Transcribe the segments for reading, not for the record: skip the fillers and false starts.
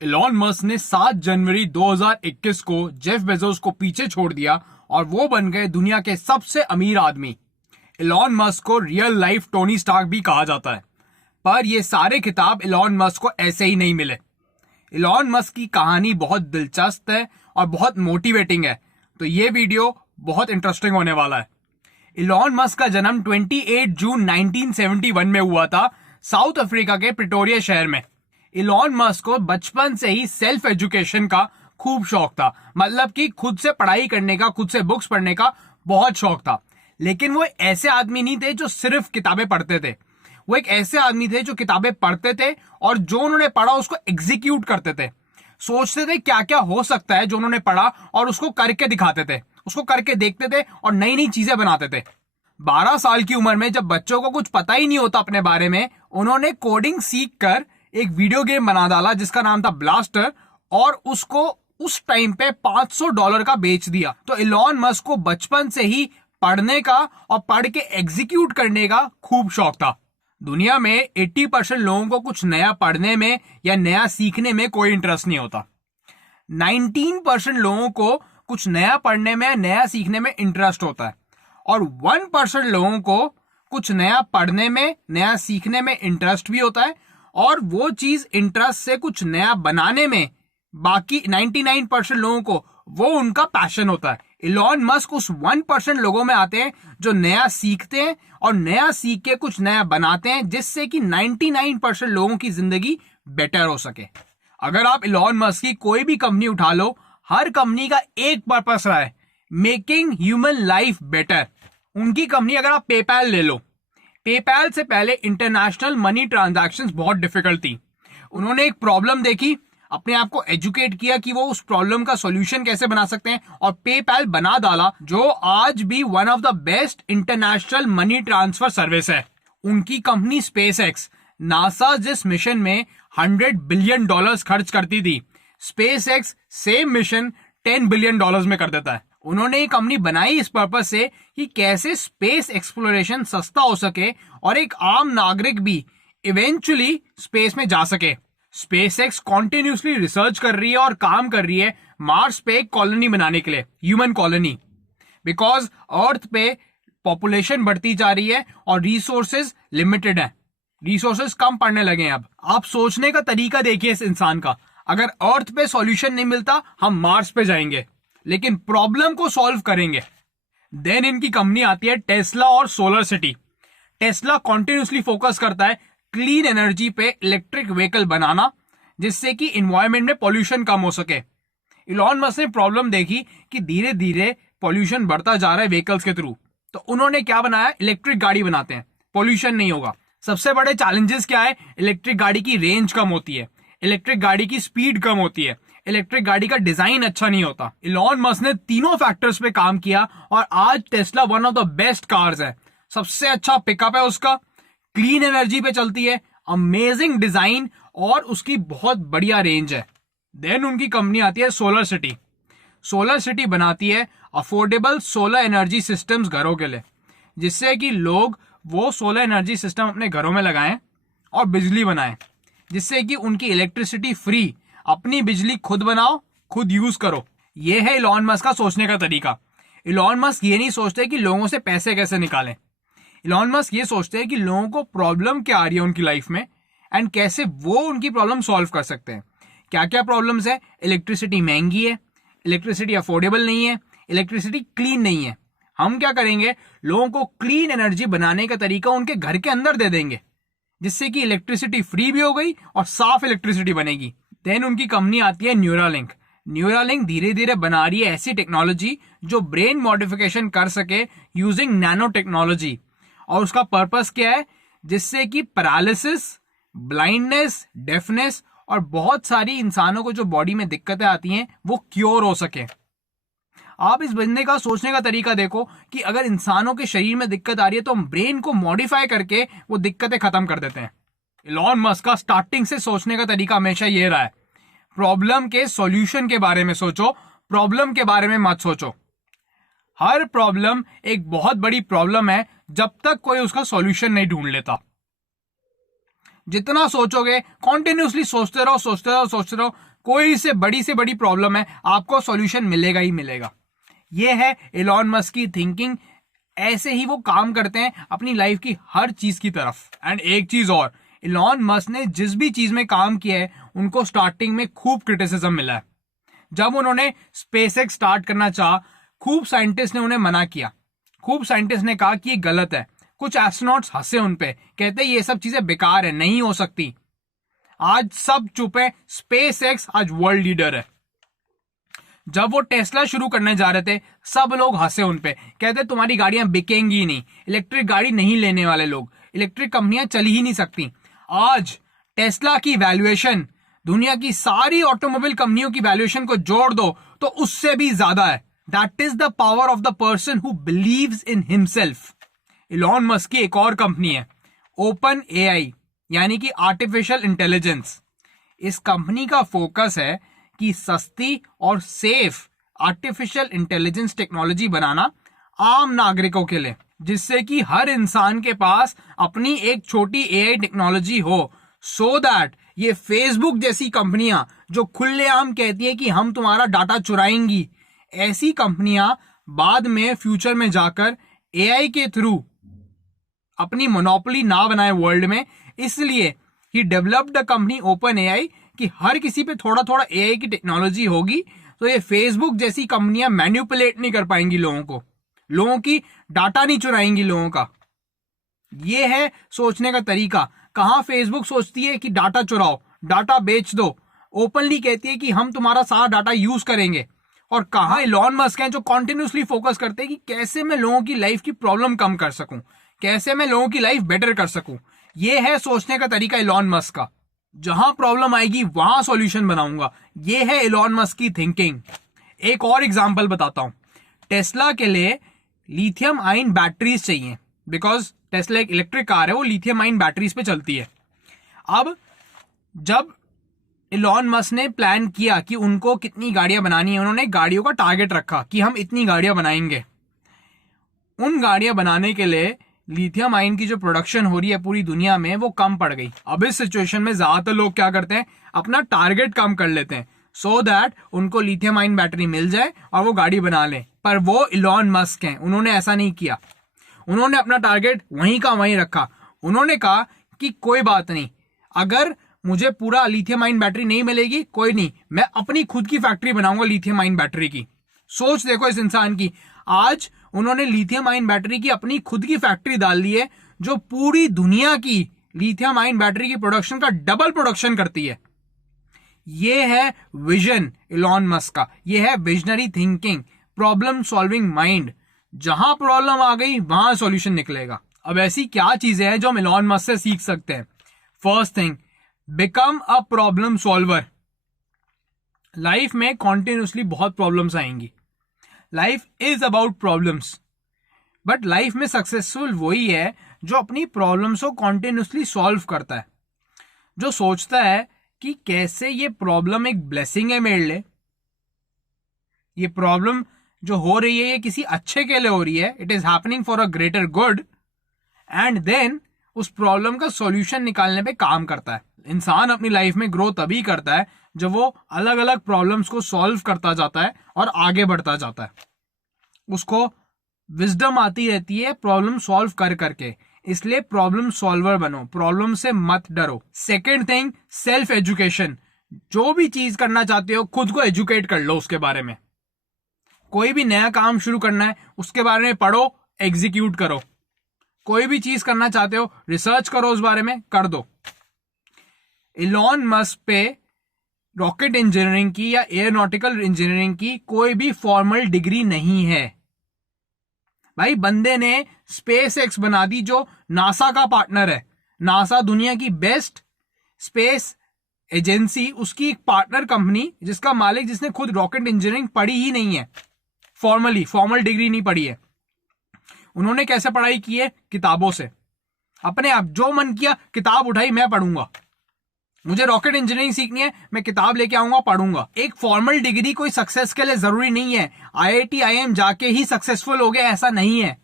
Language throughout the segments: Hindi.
इलॉन मस्क ने 7 जनवरी 2021 को जेफ बेजोस को पीछे छोड़ दिया और वो बन गए दुनिया के सबसे अमीर आदमी। इलॉन मस्क को रियल लाइफ टोनी स्टार्क भी कहा जाता है, पर ये सारे खिताब इलॉन मस्क को ऐसे ही नहीं मिले। इलॉन मस्क की कहानी बहुत दिलचस्प है और बहुत मोटिवेटिंग है, तो ये वीडियो बहुत इंटरेस्टिंग होने वाला है। इलॉन मस्क का जन्म 28 जून 1971 में हुआ था, साउथ अफ्रीका के प्रिटोरिया शहर में। इलॉन मस्क को बचपन से ही सेल्फ एजुकेशन का खूब शौक था, मतलब कि खुद से पढ़ाई करने का, खुद से बुक्स पढ़ने का बहुत शौक था। लेकिन वो ऐसे आदमी नहीं थे जो सिर्फ किताबें पढ़ते थे। वो एक ऐसे आदमी थे जो किताबें पढ़ते थे और जो उन्होंने पढ़ा उसको एग्जीक्यूट करते थे। सोचते थे क्या क्या हो सकता है जो उन्होंने पढ़ा और उसको करके दिखाते थे, उसको करके देखते थे और नई नई चीजें बनाते थे। 12 साल की उम्र में जब बच्चों को कुछ पता ही नहीं होता अपने बारे में, उन्होंने कोडिंग सीख कर एक वीडियो गेम बना डाला जिसका नाम था ब्लास्टर, और उसको उस टाइम पे $500 का बेच दिया। तो इलॉन मस्क को बचपन से ही पढ़ने का और पढ़ के एग्जीक्यूट करने का खूब शौक था। दुनिया में 80% लोगों को कुछ नया पढ़ने में या नया सीखने में कोई इंटरेस्ट नहीं होता। 19% लोगों को कुछ नया पढ़ने में, नया सीखने में इंटरेस्ट होता है, और 1% लोगों को कुछ नया पढ़ने में, नया सीखने में इंटरेस्ट भी होता है, और वो चीज इंटरेस्ट से कुछ नया बनाने में बाकी 99% लोगों को वो उनका पैशन होता है। इलॉन मस्क उस 1% लोगों में आते हैं जो नया सीखते हैं और नया सीख के कुछ नया बनाते हैं, जिससे कि 99% लोगों की जिंदगी बेटर हो सके। अगर आप इलॉन मस्क की कोई भी कंपनी उठा लो, हर कंपनी का एक पर्पस रहा है, मेकिंग ह्यूमन लाइफ बेटर। उनकी कंपनी अगर आप पेपैल ले लो, पेपैल से पहले इंटरनेशनल मनी ट्रांजैक्शंस बहुत डिफिकल्ट थी। उन्होंने एक प्रॉब्लम देखी, अपने आप को एजुकेट किया कि वो उस प्रॉब्लम का सॉल्यूशन कैसे बना सकते हैं, और पेपैल बना डाला, जो आज भी one of the best international money transfer service है। उनकी कंपनी स्पेस एक्स, नासा जिस मिशन में $100 बिलियन खर्च करती थी, space x same mission $10 billion में कर देता है। उन्होंने ये कंपनी बनाई इस पर्पस से कि कैसे स्पेस एक्सप्लोरेशन सस्ता हो सके और एक आम नागरिक भी इवेंचुअली स्पेस में जा सके। स्पेसएक्स कॉन्टिन्यूसली रिसर्च कर रही है और काम कर रही है मार्स पे एक कॉलोनी बनाने के लिए, ह्यूमन कॉलोनी, बिकॉज अर्थ पे पॉपुलेशन बढ़ती जा रही है और रिसोर्सेज लिमिटेड है, रिसोर्सेज कम पड़ने लगे हैं। अब आप सोचने का तरीका देखिए इस इंसान का, अगर अर्थ पे सॉल्यूशन नहीं मिलता हम मार्स पे जाएंगे, लेकिन प्रॉब्लम को सॉल्व करेंगे। देन इनकी कंपनी आती है टेस्ला और solar city. Tesla continuously focus करता है क्लीन एनर्जी पे इलेक्ट्रिक व्हीकल बनाना, जिससे कि इन्वायरमेंट में पॉल्यूशन कम हो सके। इलॉन मस्क ने प्रॉब्लम देखी कि धीरे धीरे पॉल्यूशन बढ़ता जा रहा है व्हीकल्स के थ्रू, तो उन्होंने क्या बनाया, इलेक्ट्रिक गाड़ी बनाते हैं, पॉल्यूशन नहीं होगा। सबसे बड़े चैलेंजेस क्या है, इलेक्ट्रिक गाड़ी की रेंज कम होती है, इलेक्ट्रिक गाड़ी की स्पीड कम होती है, इलेक्ट्रिक गाड़ी का डिजाइन अच्छा नहीं होता। इलॉन मस्क ने तीनों फैक्टर्स पे काम किया और आज Tesla one of the best cars है। सबसे अच्छा पिकअप है उसका, क्लीन एनर्जी पे चलती है, अमेजिंग डिजाइन और उसकी बहुत बढ़िया रेंज है। देन उनकी कंपनी आती है सोलर सिटी। सोलर सिटी बनाती है अफोर्डेबल सोलर एनर्जी सिस्टम्स घरों के लिए, जिससे कि लोग वो सोलर एनर्जी सिस्टम अपने घरों में लगाएं और बिजली बनाएं, जिससे कि उनकी इलेक्ट्रिसिटी फ्री, अपनी बिजली खुद बनाओ, खुद यूज करो। ये है इलॉन मस्क का सोचने का तरीका। इलॉन मस्क ये नहीं सोचते कि लोगों से पैसे कैसे निकालें, इलॉन मस्क ये सोचते हैं कि लोगों को प्रॉब्लम क्या आ रही है उनकी लाइफ में एंड कैसे वो उनकी प्रॉब्लम सॉल्व कर सकते हैं। क्या क्या प्रॉब्लम्स है, इलेक्ट्रिसिटी महंगी है, इलेक्ट्रिसिटी अफोर्डेबल नहीं है, इलेक्ट्रिसिटी क्लीन नहीं है। हम क्या करेंगे, लोगों को क्लीन एनर्जी बनाने का तरीका उनके घर के अंदर दे देंगे, जिससे कि इलेक्ट्रिसिटी फ्री भी हो गई और साफ इलेक्ट्रिसिटी बनेगी। देन उनकी कंपनी आती है न्यूरालिंक। न्यूरालिंक धीरे धीरे बना रही है ऐसी टेक्नोलॉजी जो ब्रेन मॉडिफिकेशन कर सके यूजिंग नैनो टेक्नोलॉजी, और उसका पर्पस क्या है, जिससे कि पैरालिसिस, ब्लाइंडनेस, डेफनेस और बहुत सारी इंसानों को जो बॉडी में दिक्कतें आती हैं वो क्योर हो सके। आप इस बंदे का सोचने का तरीका देखो कि अगर इंसानों के शरीर में दिक्कत आ रही है तो हम ब्रेन को मॉडिफाई करके वो दिक्कतें खत्म कर देते हैं। इलॉन मस्क का स्टार्टिंग से सोचने का तरीका हमेशा ये रहा है, प्रॉब्लम के सॉल्यूशन के बारे में सोचो, प्रॉब्लम के बारे में मत सोचो। हर प्रॉब्लम एक बहुत बड़ी प्रॉब्लम है जब तक कोई उसका सॉल्यूशन नहीं ढूंढ लेता। जितना सोचोगे, कॉन्टिन्यूसली सोचते रहो, कोई से बड़ी प्रॉब्लम है, आपको सॉल्यूशन मिलेगा ही मिलेगा। ये है एलॉन मस्क की थिंकिंग। ऐसे ही वो काम करते हैं अपनी लाइफ की हर चीज की तरफ। एंड एक चीज और, एलॉन मस्क ने जिस भी चीज में काम किया है उनको स्टार्टिंग में खूब क्रिटिसिज्म मिला है। जब उन्होंने स्पेसएक्स स्टार्ट करना चाहा, खूब साइंटिस्ट ने उन्हें मना किया, खूब साइंटिस्ट ने कहा कि ये गलत है। कुछ एस्ट्रोनॉट्स हंसे उन पे, कहते ये सब चीजें बेकार है, नहीं हो सकती। आज सब चुप है। स्पेसएक्स आज वर्ल्ड लीडर है। जब वो टेस्ला शुरू करने जा रहे थे, सब लोग हंसे उन पे, कहते तुम्हारी गाड़ियां बिकेंगी ही नहीं, इलेक्ट्रिक गाड़ी नहीं लेने वाले लोग, इलेक्ट्रिक कंपनियां चली ही नहीं सकती। आज टेस्ला की वैल्यूएशन दुनिया की सारी ऑटोमोबाइल कंपनियों की वैल्यूएशन को जोड़ दो तो उससे भी ज्यादा है। That is the power of the person who believes in himself. Elon Musk की एक और कंपनी है, ओपन एआई, यानी कि आर्टिफिशियल इंटेलिजेंस। इस कंपनी का फोकस है कि सस्ती और सेफ आर्टिफिशियल इंटेलिजेंस टेक्नोलॉजी बनाना आम नागरिकों के लिए, जिससे कि हर इंसान के पास अपनी एक छोटी एआई टेक्नोलॉजी हो, सो दैट ये फेसबुक जैसी कंपनियां जो खुलेआम कहती है कि हम तुम्हारा डाटा चुराएंगी, ऐसी कंपनियां बाद में फ्यूचर में जाकर एआई के थ्रू अपनी मोनोपोली ना बनाए वर्ल्ड में। इसलिए ही developed the company OpenAI कि हर किसी पे थोड़ा थोड़ा एआई की टेक्नोलॉजी होगी तो ये फेसबुक जैसी कंपनियां मैन्युपुलेट नहीं कर पाएंगी लोगों को, लोगों की डाटा नहीं चुराएंगी लोगों का। ये है सोचने का तरीका। कहां फेसबुक सोचती है कि डाटा चुराओ, डाटा बेच दो, ओपनली कहती है कि हम तुम्हारा सारा डाटा यूज करेंगे। और कहां इलॉन मस्क हैं जो कॉन्टिन्यूसली फोकस करते हैं कि कैसे मैं लोगों की लाइफ की प्रॉब्लम कम कर सकूं, कैसे मैं लोगों की लाइफ बेटर कर सकूं। यह है सोचने का तरीका इलॉन मस्क का। जहां प्रॉब्लम आएगी वहां सॉल्यूशन बनाऊंगा, यह है इलॉन मस्क की थिंकिंग। एक और एग्जांपल बताता हूं। टेस्ला के लिए लिथियम आयन बैटरीज चाहिए, बिकॉज टेस्ला एक इलेक्ट्रिक कार है, वो लिथियम आयन बैटरीज पे चलती है। अब जब इलॉन मस्क ने प्लान किया कि उनको कितनी गाड़ियां बनानी है, उन्होंने गाड़ियों का टारगेट रखा कि हम इतनी गाड़ियां बनाएंगे। उन गाड़ियां बनाने के लिए लिथियम आयन की जो प्रोडक्शन हो रही है पूरी दुनिया में वो कम पड़ गई। अब इस सिचुएशन में ज्यादातर लोग क्या करते हैं, अपना टारगेट कम कर लेते हैं सो दैट उनको लिथियम आयन बैटरी मिल जाए और वो गाड़ी बना लें। पर वो इलॉन मस्क हैं, उन्होंने ऐसा नहीं किया। उन्होंने अपना टारगेट वहीं का वहीं रखा। उन्होंने कहा कि कोई बात नहीं, अगर मुझे पूरा लिथियम आयन बैटरी नहीं मिलेगी कोई नहीं, मैं अपनी खुद की फैक्ट्री बनाऊंगा लिथियम आयन बैटरी की। सोच देखो इस इंसान की। आज उन्होंने लिथियम आयन बैटरी की अपनी खुद की फैक्ट्री डाल दी है जो पूरी दुनिया की लिथियम आयन बैटरी की प्रोडक्शन का डबल प्रोडक्शन करती है। यह है विजन इलॉन मस्क का, यह है visionary thinking, problem solving mind. जहां प्रॉब्लम आ गई वहां सॉल्यूशन निकलेगा। अब ऐसी क्या चीजें हैं जो हम इलॉन मस्क से सीख सकते हैं? First thing, become a problem solver. Life में कॉन्टिन्यूसली बहुत प्रॉब्लम्स आएंगी, life is about problems, but life में सक्सेसफुल वही है जो अपनी प्रॉब्लम्स को कॉन्टिन्यूसली सॉल्व करता है, जो सोचता है कि कैसे ये प्रॉब्लम एक ब्लेसिंग है मेरे लिए, ये प्रॉब्लम जो हो रही है ये किसी अच्छे के लिए हो रही है, it is happening for a greater good, and then उस प्रॉब्लम का सॉल्यूशन निकालने पे काम करता है। इंसान अपनी लाइफ में ग्रो तभी करता है जब वो अलग अलग प्रॉब्लम्स को सॉल्व करता जाता है और आगे बढ़ता जाता है। उसको विजडम आती रहती है प्रॉब्लम सॉल्व कर करके। इसलिए प्रॉब्लम सॉल्वर बनो, प्रॉब्लम से मत डरो। Second thing, self education. जो भी चीज करना चाहते हो खुद को एजुकेट कर लो उसके बारे में। कोई भी नया काम शुरू करना है उसके बारे में पढ़ो, एग्जीक्यूट करो। कोई भी चीज करना चाहते हो रिसर्च करो उस बारे में, कर दो। इलॉन मस्क पे रॉकेट इंजीनियरिंग की या एयरोनॉटिकल इंजीनियरिंग की कोई भी फॉर्मल डिग्री नहीं है। भाई बंदे ने स्पेस एक्स बना दी जो नासा का पार्टनर है। नासा दुनिया की बेस्ट स्पेस एजेंसी, उसकी एक पार्टनर कंपनी जिसका मालिक, जिसने खुद रॉकेट इंजीनियरिंग पढ़ी ही नहीं है, फॉर्मल डिग्री नहीं पढ़ी है। उन्होंने कैसे पढ़ाई की है? किताबों से। अपने आप जो मन किया किताब उठाई, मैं पढ़ूंगा, मुझे रॉकेट इंजीनियरिंग सीखनी है, मैं किताब लेके आऊंगा, पढ़ूंगा। एक फॉर्मल डिग्री कोई सक्सेस के लिए जरूरी नहीं है। आईआईटी आईएम जाके ही सक्सेसफुल हो गए ऐसा नहीं है।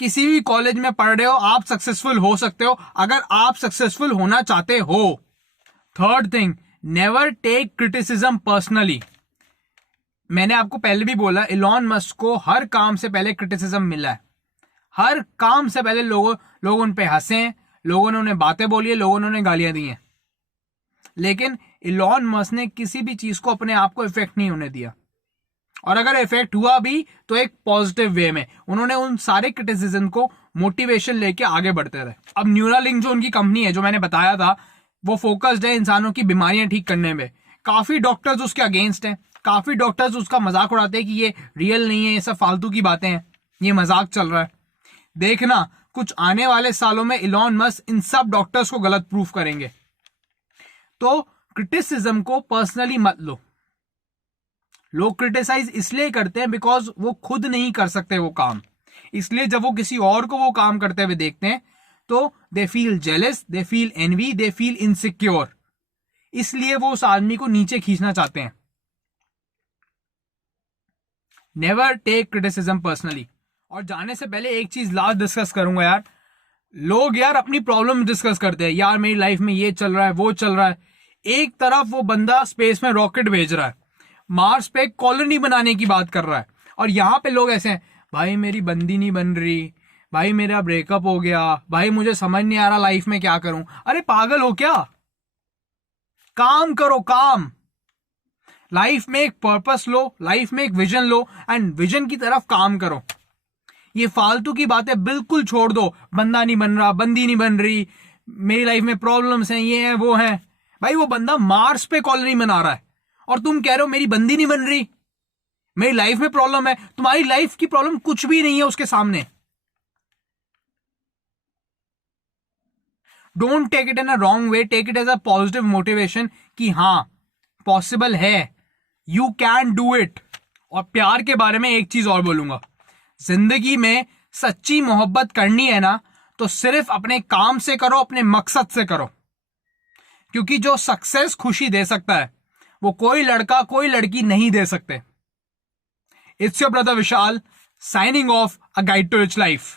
किसी भी कॉलेज में पढ़ रहे हो आप सक्सेसफुल हो सकते हो अगर आप सक्सेसफुल होना चाहते हो। Third thing, never take criticism personally. मैंने आपको पहले भी बोला, इलॉन मस्क को हर काम से पहले क्रिटिसिज्म मिला है। हर काम से पहले लोग उन पे हंसे हैं, लोगों ने उन्हें बातें बोली है, लोगों ने उन्हें गालियां दी हैं। लेकिन इलॉन मस्क ने किसी भी चीज को अपने आप को इफेक्ट नहीं होने दिया, और अगर इफेक्ट हुआ भी तो एक पॉजिटिव वे में। उन्होंने उन सारे क्रिटिसिज्म को मोटिवेशन लेके आगे बढ़ते रहे। अब न्यूरालिंक जो उनकी कंपनी है, जो मैंने बताया था, वो फोकस्ड है इंसानों की बीमारियां ठीक करने में। काफी डॉक्टर्स उसके अगेंस्ट हैं, काफी डॉक्टर्स उसका मजाक उड़ाते हैं कि ये रियल नहीं है, ये सब फालतू की बातें हैं, ये मजाक चल रहा है। देखना कुछ आने वाले सालों में इलॉन मस्क इन सब डॉक्टर्स को गलत प्रूफ करेंगे। तो क्रिटिसिज्म को पर्सनली मत लो। लोग क्रिटिसाइज इसलिए करते हैं बिकॉज वो खुद नहीं कर सकते वो काम, इसलिए जब वो किसी और को वो काम करते हुए देखते हैं तो they feel jealous, they feel envy, they feel insecure, इसलिए वो उस आदमी को नीचे खींचना चाहते हैं। Never take criticism personally. और जाने से पहले एक चीज लास्ट डिस्कस करूंगा यार। लोग यार अपनी प्रॉब्लम डिस्कस करते हैं, यार मेरी लाइफ में ये चल रहा है, वो चल रहा है। एक तरफ वो बंदा स्पेस में रॉकेट भेज रहा है, मार्स पे कॉलोनी बनाने की बात कर रहा है, और यहां पे लोग ऐसे हैं, भाई मेरी बंदी नहीं बन रही, भाई मेरा ब्रेकअप हो गया, भाई मुझे समझ नहीं आ रहा लाइफ में क्या करूं। अरे पागल हो क्या? काम करो, काम। लाइफ में एक पर्पस लो, लाइफ में एक विजन लो, एंड विजन की तरफ काम करो। ये फालतू की बातें बिल्कुल छोड़ दो। बंदा नहीं बन रहा, बंदी नहीं बन रही, मेरी लाइफ में प्रॉब्लम्स हैं, ये हैं, वो हैं। भाई वो बंदा मार्स पे कॉलोनी बना रहा है और तुम कह रहे हो मेरी बंदी नहीं बन रही, मेरी लाइफ में प्रॉब्लम है। तुम्हारी लाइफ की प्रॉब्लम कुछ भी नहीं है उसके सामने। Don't take it in a wrong way, take it as a positive motivation कि हाँ पॉसिबल है, यू कैन डू इट। और प्यार के बारे में एक चीज और बोलूंगा, जिंदगी में सच्ची मोहब्बत करनी है ना तो सिर्फ अपने काम से करो, अपने मकसद से करो, क्योंकि जो सक्सेस खुशी दे सकता है वो कोई लड़का कोई लड़की नहीं दे सकते। It's your brother Vishal signing off, a guide to rich life.